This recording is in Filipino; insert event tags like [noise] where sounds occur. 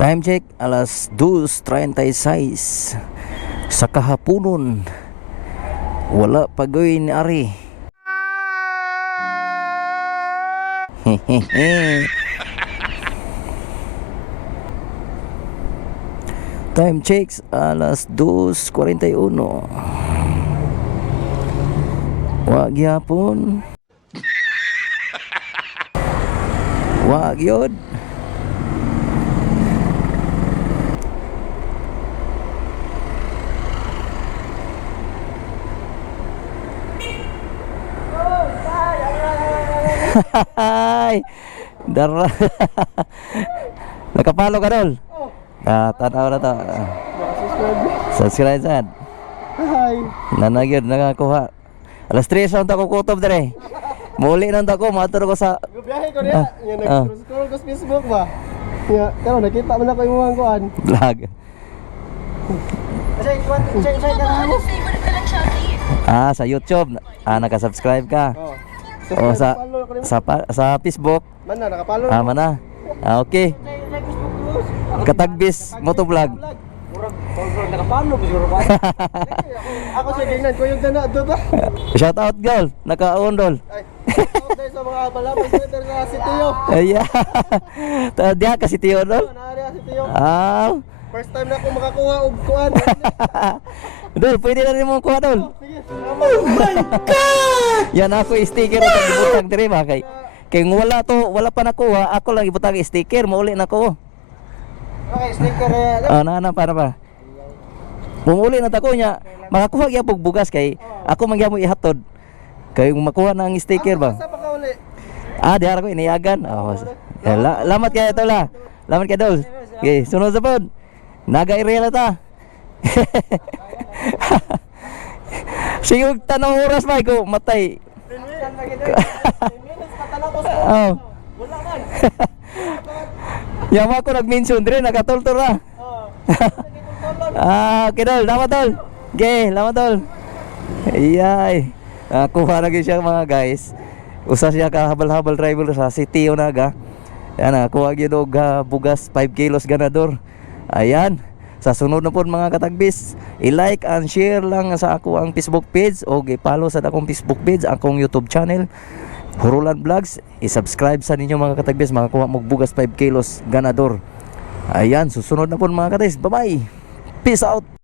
Time check, alas 2.36 sa kahaponon. Wala pagoy ni Ari. [laughs] Time checks alas 2.41 Wag yapon [laughs] Wag yun Ay, dara. Nakapalo ka dol? Ah, tanaw na to. Subscribe sad. Hi. Nanagyod nakakuha. Alas 3 sa ako kutob dire. Muli nang ako matur ko sa Gabiyahe ko niya. Yan, ah. nag-scroll ko sa Facebook ba? Nga, karon nakita mo na ko yung mga kuan. vlog. Ah, sa YouTube. Ah, naka-subscribe ka. Oh. O sa. Sa pa- sa Facebook. Man na, nakapalo. Ah, mana. Ah, okay. Katagbis motovlog. Nakapalo? Ako siya gingnan, kuyog na na, doon ba? Shout out girl. Naka-on dol. Ay, dahil sa mga balabay center na si Tiyo. Ayan. [laughs] Tiyo dol. Naari si Tiyo. Ah. First time na ako makakuha og kuan. [laughs] Dol, pwede na rin mo kuha dol. Sige, salamat. [laughs] Yan ako sticker ito ibutang dire ba kay kay wala to, wala pa nakuha, ako lang ibutang sticker, mauli na ko. Okay, sticker eh. Ah, na na para ba? Mumuli na tako niya, makakuha gyud pog bugas kay ako man gyud mo ihatod. Kay makuha na ang sticker ba? Pa uli. Ah, di ko iniyagan. Oh, la, lamat kay ito la. Lamat kay Dol. Okay, sunod sa pod. Naga area ta. [laughs] Siguro tanong oras ba ko matay. Oh. Wala man. [laughs] Yawa ko nag-mention dire nakatultor na. [laughs] ah, okay dol, lama dol. Okay, lama dol. Iyay. Ah, kuha na siya mga guys. Usa siya ka habal-habal driver sa City Onaga. Yan kuha gyud og ah, bugas 5 kilos ganador. Ayan. Sa sunod na po mga katagbis, i-like and share lang sa ako ang Facebook page o i-follow sa akong Facebook page, akong YouTube channel. Hurulan Vlogs, i-subscribe sa ninyo mga katagbis, makakuha mo bugas 5 kilos ganador. Ayan, susunod na po mga katagbis. Bye-bye. Peace out.